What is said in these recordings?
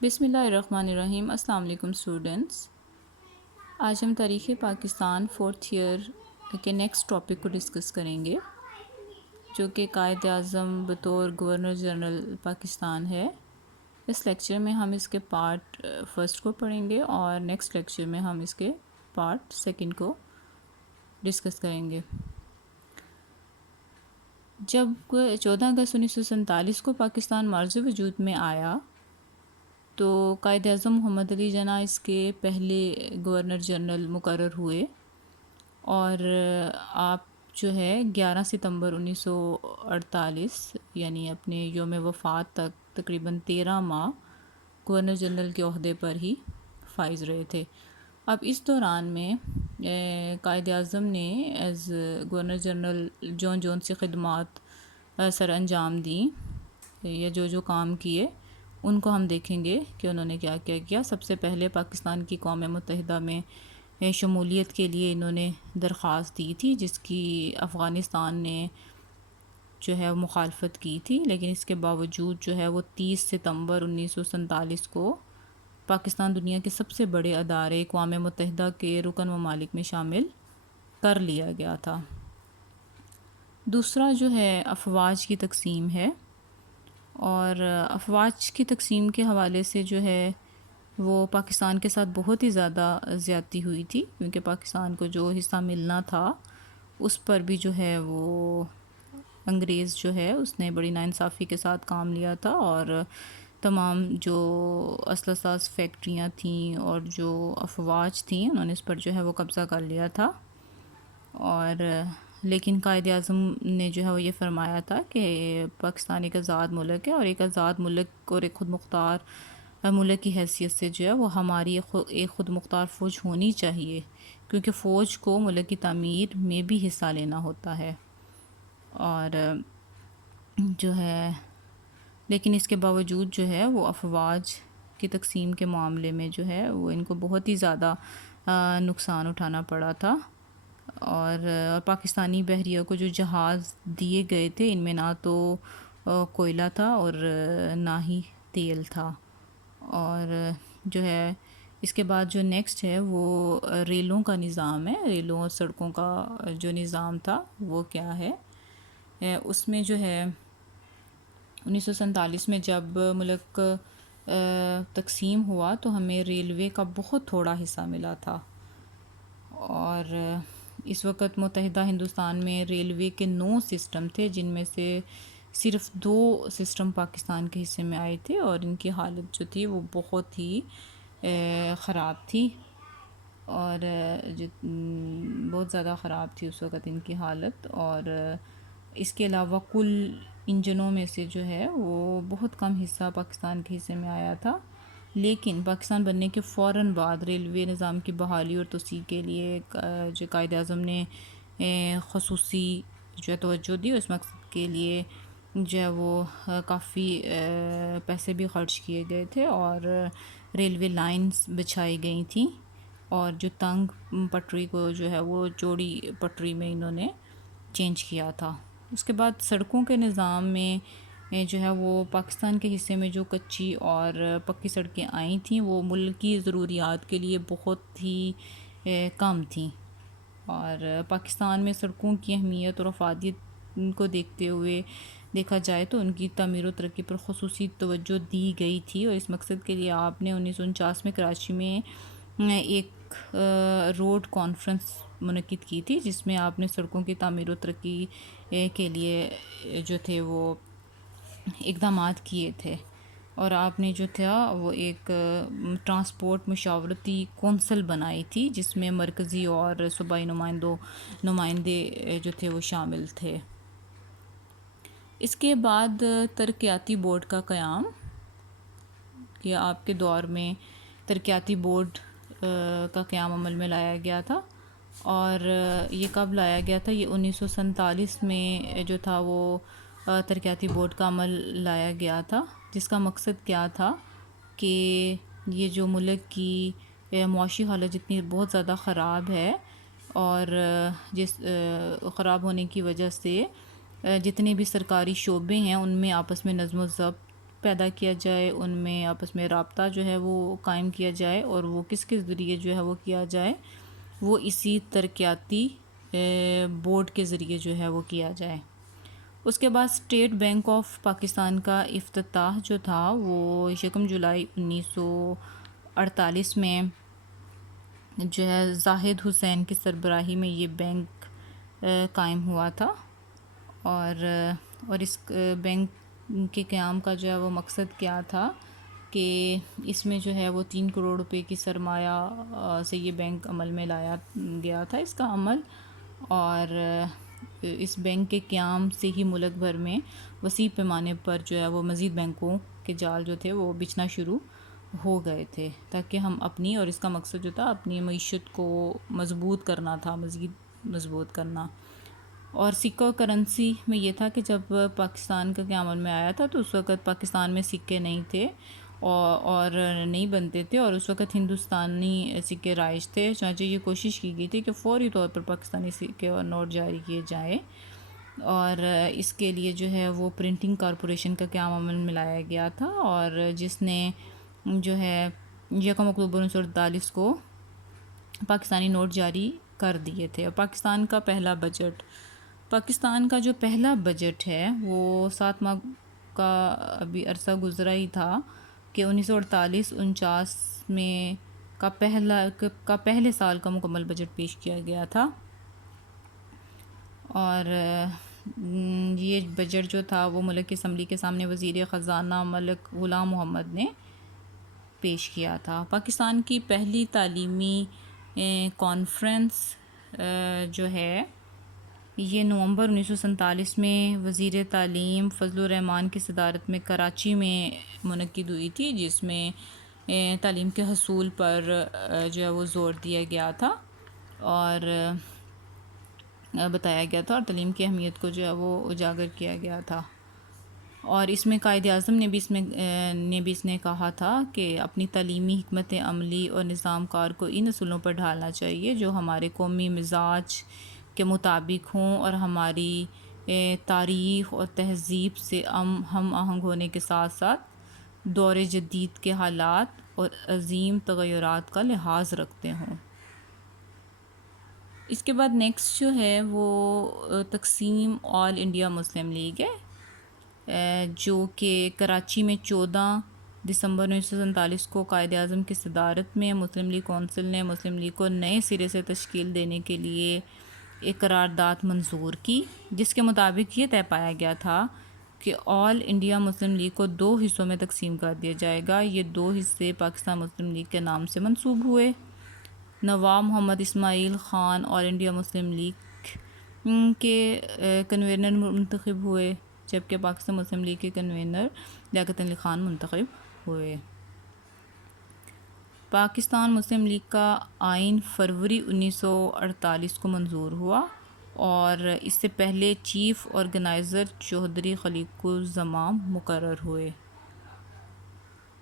بسم اللہ الرحمن الرحیم۔ السلام علیکم اسٹوڈنٹس، آج ہم تاریخ پاکستان 4th ایئر کے نیکسٹ ٹاپک کو ڈسکس کریں گے، جو کہ قائد اعظم بطور گورنر جنرل پاکستان ہے۔ اس لیکچر میں ہم اس کے پارٹ فرسٹ کو پڑھیں گے اور نیکسٹ لیکچر میں ہم اس کے پارٹ سیکنڈ کو ڈسکس کریں گے۔ جب 14 اگست 1947 کو پاکستان معرض وجود میں آیا تو قائد اعظم محمد علی جناح اس کے پہلے گورنر جنرل مقرر ہوئے، اور آپ جو ہے 11 ستمبر 1948 یعنی اپنے یوم وفات تک تقریباً 13 ماہ گورنر جنرل کے عہدے پر ہی فائز رہے تھے۔ اب اس دوران میں قائد اعظم نے ایز گورنر جنرل جون جون سی خدمات سر انجام دیں، یا جو کام کیے ان کو ہم دیکھیں گے کہ انہوں نے کیا کیا۔ سب سے پہلے پاکستان کی اقوام متحدہ میں شمولیت کے لیے انہوں نے درخواست دی تھی، جس کی افغانستان نے جو ہے مخالفت کی تھی، لیکن اس کے باوجود جو ہے وہ 30 ستمبر 1947 کو پاکستان دنیا کے سب سے بڑے ادارے اقوام متحدہ کے رکن ممالک میں شامل کر لیا گیا تھا۔ دوسرا جو ہے افواج کی تقسیم ہے، اور افواج کی تقسیم کے حوالے سے جو ہے وہ پاکستان کے ساتھ بہت ہی زیادہ زیادتی ہوئی تھی، کیونکہ پاکستان کو جو حصہ ملنا تھا اس پر بھی جو ہے وہ انگریز جو ہے اس نے بڑی ناانصافی کے ساتھ کام لیا تھا، اور تمام جو اسلحہ ساز فیکٹریاں تھیں اور جو افواج تھیں انہوں نے اس پر جو ہے وہ قبضہ کر لیا تھا۔ اور لیکن قائد اعظم نے جو ہے وہ یہ فرمایا تھا کہ پاکستان ایک آزاد ملک ہے، اور ایک آزاد ملک اور ایک خود مختار ملک کی حیثیت سے جو ہے وہ ہماری ایک خود مختار فوج ہونی چاہیے، کیونکہ فوج کو ملک کی تعمیر میں بھی حصہ لینا ہوتا ہے۔ اور جو ہے لیکن اس کے باوجود جو ہے وہ افواج کی تقسیم کے معاملے میں جو ہے وہ ان کو بہت ہی زیادہ نقصان اٹھانا پڑا تھا، اور پاکستانی بحریہ کو جو جہاز دیے گئے تھے ان میں نہ تو کوئلہ تھا اور نہ ہی تیل تھا۔ اور جو ہے اس کے بعد جو نیکسٹ ہے وہ ریلوں کا نظام ہے، ریلوں اور سڑکوں کا جو نظام تھا وہ کیا ہے۔ اس میں جو ہے 1947 میں جب ملک تقسیم ہوا تو ہمیں ریلوے کا بہت تھوڑا حصہ ملا تھا، اور اس وقت متحدہ ہندوستان میں ریلوے کے 9 سسٹم تھے، جن میں سے صرف 2 سسٹم پاکستان کے حصے میں آئے تھے، اور ان کی حالت جو تھی وہ بہت ہی خراب تھی، اور بہت زیادہ خراب تھی اس وقت ان کی حالت۔ اور اس کے علاوہ کل انجنوں میں سے جو ہے وہ بہت کم حصہ پاکستان کے حصے میں آیا تھا، لیکن پاکستان بننے کے فوراً بعد ریلوے نظام کی بحالی اور توسیع کے لیے جو قائد اعظم نے خصوصی جو ہے توجہ دی، اس مقصد کے لیے جو ہے وہ کافی پیسے بھی خرچ کیے گئے تھے، اور ریلوے لائنز بچھائی گئی تھیں، اور جو تنگ پٹری کو جو ہے وہ چوڑی پٹری میں انہوں نے چینج کیا تھا۔ اس کے بعد سڑکوں کے نظام میں جو ہے وہ پاکستان کے حصے میں جو کچی اور پکی سڑکیں آئی تھیں وہ ملکی ضروریات کے لیے بہت ہی کم تھیں، اور پاکستان میں سڑکوں کی اہمیت اور افادیت کو دیکھتے ہوئے دیکھا جائے تو ان کی تعمیر و ترقی پر خصوصی توجہ دی گئی تھی، اور اس مقصد کے لیے آپ نے 1949 میں کراچی میں ایک روڈ کانفرنس منعقد کی تھی، جس میں آپ نے سڑکوں کی تعمیر و ترقی کے لیے جو تھے وہ اقدامات کیے تھے، اور آپ نے جو تھا وہ ایک ٹرانسپورٹ مشاورتی کونسل بنائی تھی، جس میں مرکزی اور صوبائی نمائندے جو تھے وہ شامل تھے۔ اس کے بعد ترقیاتی بورڈ کا قیام، کہ آپ کے دور میں ترقیاتی بورڈ کا قیام عمل میں لایا گیا تھا، اور یہ کب لایا گیا تھا؟ یہ 1947 میں جو تھا وہ ترقیاتی بورڈ کا عمل لایا گیا تھا، جس کا مقصد کیا تھا کہ یہ جو ملک کی معاشی حالت جتنی بہت زیادہ خراب ہے، اور جس خراب ہونے کی وجہ سے جتنے بھی سرکاری شعبے ہیں ان میں آپس میں نظم و ضبط پیدا کیا جائے، ان میں آپس میں رابطہ جو ہے وہ قائم کیا جائے، اور وہ کس کس ذریعے جو ہے وہ کیا جائے، وہ اسی ترقیاتی بورڈ کے ذریعے جو ہے وہ کیا جائے۔ اس کے بعد اسٹیٹ بینک آف پاکستان کا افتتاح جو تھا وہ 1 جولائی 1948 میں جو ہے زاہد حسین کی سربراہی میں یہ بینک قائم ہوا تھا، اور اس بینک کے قیام کا جو ہے وہ مقصد کیا تھا کہ اس میں جو ہے وہ 3 کروڑ روپے کی سرمایہ سے یہ بینک عمل میں لایا گیا تھا اس کا عمل، اور اس بینک کے قیام سے ہی ملک بھر میں وسیع پیمانے پر جو ہے وہ مزید بینکوں کے جال جو تھے وہ بچھنا شروع ہو گئے تھے، تاکہ ہم اپنی، اور اس کا مقصد جو تھا اپنی معیشت کو مضبوط کرنا تھا، مزید مضبوط کرنا۔ اور سکہ و کرنسی میں یہ تھا کہ جب پاکستان کا قیام عمل میں آیا تھا تو اس وقت پاکستان میں سکے نہیں تھے اور نہیں بنتے تھے، اور اس وقت ہندوستانی سکے رائج تھے، چنانچہ یہ کوشش کی گئی تھی کہ فوری طور پر پاکستانی سکے اور نوٹ جاری کیے جائیں، اور اس کے لیے جو ہے وہ پرنٹنگ کارپوریشن کا قیام عمل میں لایا گیا تھا، اور جس نے جو ہے 1 اکتوبر 1948 کو پاکستانی نوٹ جاری کر دیے تھے۔ اور پاکستان کا جو پہلا بجٹ ہے وہ 7 ماہ کا ابھی عرصہ گزرا ہی تھا کہ 1948-49 میں پہلے سال کا مکمل بجٹ پیش کیا گیا تھا، اور یہ بجٹ جو تھا وہ ملک کی اسمبلی کے سامنے وزیر خزانہ ملک غلام محمد نے پیش کیا تھا۔ پاکستان کی پہلی تعلیمی کانفرنس جو ہے یہ نومبر 1947 میں وزیر تعلیم فضل الرحمان کی صدارت میں کراچی میں منعقد ہوئی تھی، جس میں تعلیم کے حصول پر جو ہے وہ زور دیا گیا تھا اور بتایا گیا تھا، اور تعلیم کی اہمیت کو جو ہے وہ اجاگر کیا گیا تھا۔ اور اس میں قائد اعظم نے بھی اس نے کہا تھا کہ اپنی تعلیمی حکمت عملی اور نظام کار کو ان اصولوں پر ڈھالنا چاہیے جو ہمارے قومی مزاج کے مطابق ہوں اور ہماری تاریخ اور تہذیب سے ہم آہنگ ہونے کے ساتھ ساتھ دور جدید کے حالات اور عظیم تغیرات کا لحاظ رکھتے ہوں۔ اس کے بعد نیکسٹ جو ہے وہ تقسیم آل انڈیا مسلم لیگ ہے، جو کہ کراچی میں 14 دسمبر 1947 کو قائد اعظم کی صدارت میں مسلم لیگ کونسل نے مسلم لیگ کو نئے سرے سے تشکیل دینے کے لیے ایک قرارداد منظور کی، جس کے مطابق یہ طے پایا گیا تھا کہ آل انڈیا مسلم لیگ کو 2 حصوں میں تقسیم کر دیا جائے گا۔ یہ 2 حصے پاکستان مسلم لیگ کے نام سے منسوب ہوئے۔ نواب محمد اسماعیل خان آل انڈیا مسلم لیگ کے کنوینر منتخب ہوئے، جبکہ پاکستان مسلم لیگ کے کنوینر لیاقت علی خان منتخب ہوئے۔ پاکستان مسلم لیگ کا آئین فروری 1948 کو منظور ہوا، اور اس سے پہلے چیف آرگنائزر چودھری خلیق الزمان مقرر ہوئے۔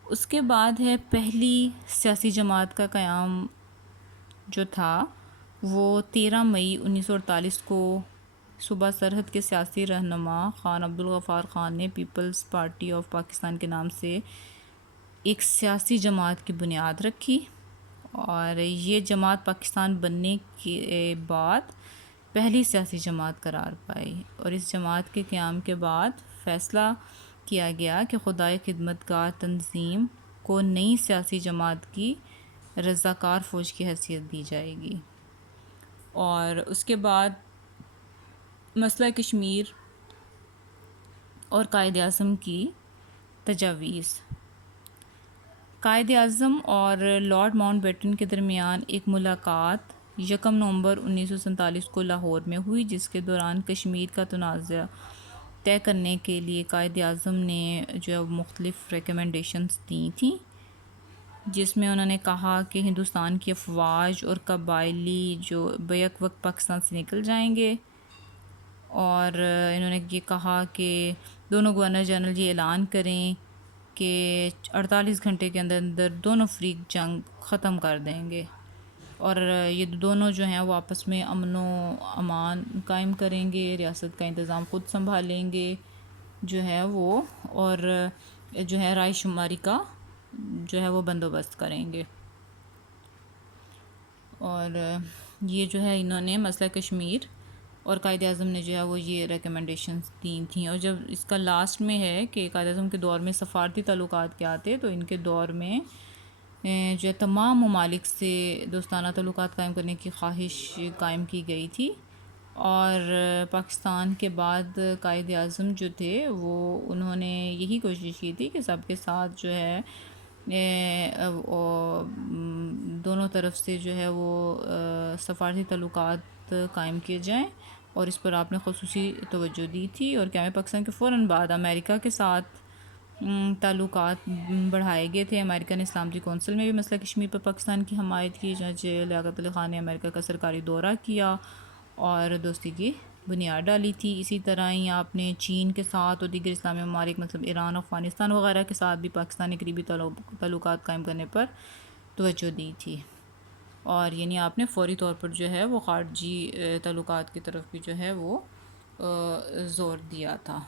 اس کے بعد ہے پہلی سیاسی جماعت کا قیام جو تھا وہ 13 مئی 1948 کو صوبہ سرحد کے سیاسی رہنما خان عبدالغفار خان نے پیپلز پارٹی آف پاکستان کے نام سے ایک سیاسی جماعت کی بنیاد رکھی، اور یہ جماعت پاکستان بننے کے بعد پہلی سیاسی جماعت قرار پائی، اور اس جماعت کے قیام کے بعد فیصلہ کیا گیا کہ خدائے خدمت گار تنظیم کو نئی سیاسی جماعت کی رضاکار فوج کی حیثیت دی جائے گی۔ اور اس کے بعد مسئلہ کشمیر اور قائد اعظم کی تجاویز۔ قائد اعظم اور لارڈ ماؤنٹ بیٹن کے درمیان ایک ملاقات 1 نومبر 1947 کو لاہور میں ہوئی، جس کے دوران کشمیر کا تنازع طے کرنے کے لیے قائد اعظم نے جو ہے مختلف ریکمنڈیشنز دی تھیں، جس میں انہوں نے کہا کہ ہندوستان کی افواج اور قبائلی جو بیک وقت پاکستان سے نکل جائیں گے، اور انہوں نے یہ کہا کہ دونوں گورنر جنرل یہ اعلان کریں کہ 48 گھنٹے کے اندر اندر دونوں فریق جنگ ختم کر دیں گے، اور یہ دونوں جو ہیں وہ آپس میں امن و امان قائم کریں گے، ریاست کا انتظام خود سنبھالیں گے جو ہے وہ، اور جو ہے رائے شماری کا جو ہے وہ بندوبست کریں گے. اور یہ جو ہے انہوں نے مسئلہ کشمیر اور قائد اعظم نے جو ہے وہ یہ ریکمنڈیشنز دی تھیں. اور جب اس کا لاسٹ میں ہے کہ قائد اعظم کے دور میں سفارتی تعلقات کیا تھے، تو ان کے دور میں جو ہے تمام ممالک سے دوستانہ تعلقات قائم کرنے کی خواہش قائم کی گئی تھی. اور پاکستان کے بعد قائد اعظم جو تھے وہ انہوں نے یہی کوشش کی تھی کہ سب کے ساتھ جو ہے دونوں طرف سے جو ہے وہ سفارتی تعلقات قائم کیے جائیں، اور اس پر آپ نے خصوصی توجہ دی تھی. اور قیام پاکستان کے فوراً بعد امریکہ کے ساتھ تعلقات بڑھائے گئے تھے. امریکن اسلامتی کونسل میں بھی مسئلہ کشمیر پر پاکستان کی حمایت کی. جنرل لیاقت علی خان نے امریکہ کا سرکاری دورہ کیا اور دوستی کی بنیاد ڈالی تھی. اسی طرح ہی آپ نے چین کے ساتھ اور دیگر اسلامی ممالک مطلب ایران، افغانستان وغیرہ کے ساتھ بھی پاکستانی قریبی تعلقات قائم کرنے پر توجہ دی تھی. اور یعنی آپ نے فوری طور پر جو ہے وہ خارجی تعلقات کی طرف بھی جو ہے وہ زور دیا تھا.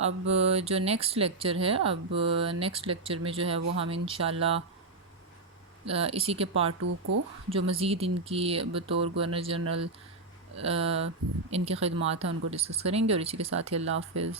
اب جو نیکسٹ لیکچر ہے، نیکسٹ لیکچر میں جو ہے وہ ہم انشاءاللہ اسی کے پارٹ 2 کو جو مزید ان کی بطور گورنر جنرل ان کی خدمات ہیں ان کو ڈسکس کریں گے. اور اسی کے ساتھ ہی اللہ حافظ.